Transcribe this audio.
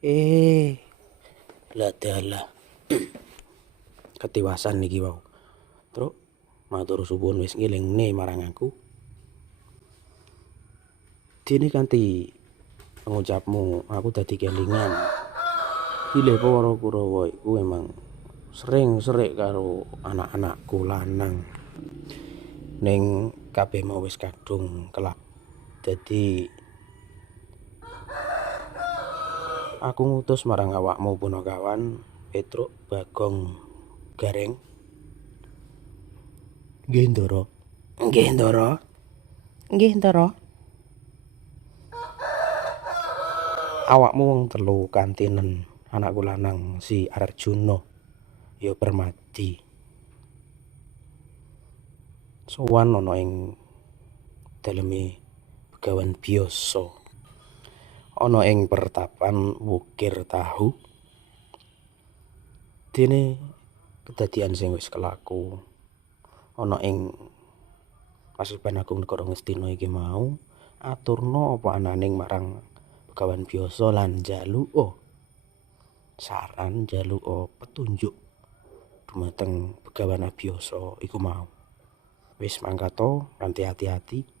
Lah dalah ketiwasan niki wau. Truk, matur suwun wis ngelingne marang aku. Dene kanthi pengucapmu aku dadi kelingan. Bilih para Kurawa iku emang sering serik karo anak-anakku lanang. Ning kabeh mau wis kadung kelak. Dadi aku ngutus marang awakmu Punakawan, Petruk, Bagong, Gareng. Nggih, Ndara. Nggih, Ndara. Nggih, Ndara. Awakmu wong telu kantinen anakku lanang si Arjuna ya Permadi. Sowan ana ing daleme Begawan Biasa. Ana ing pertapan Wukir Tahu. Dene kedadian sing wis kelaku ana ing Paseban Agung Negara Ngastina iki mau aturna apa ananing marang Begawan Biasa lan njaluka saran, njaluka petunjuk dumateng Begawan Biasa iku mau. Wis mangkato kanthi ati-ati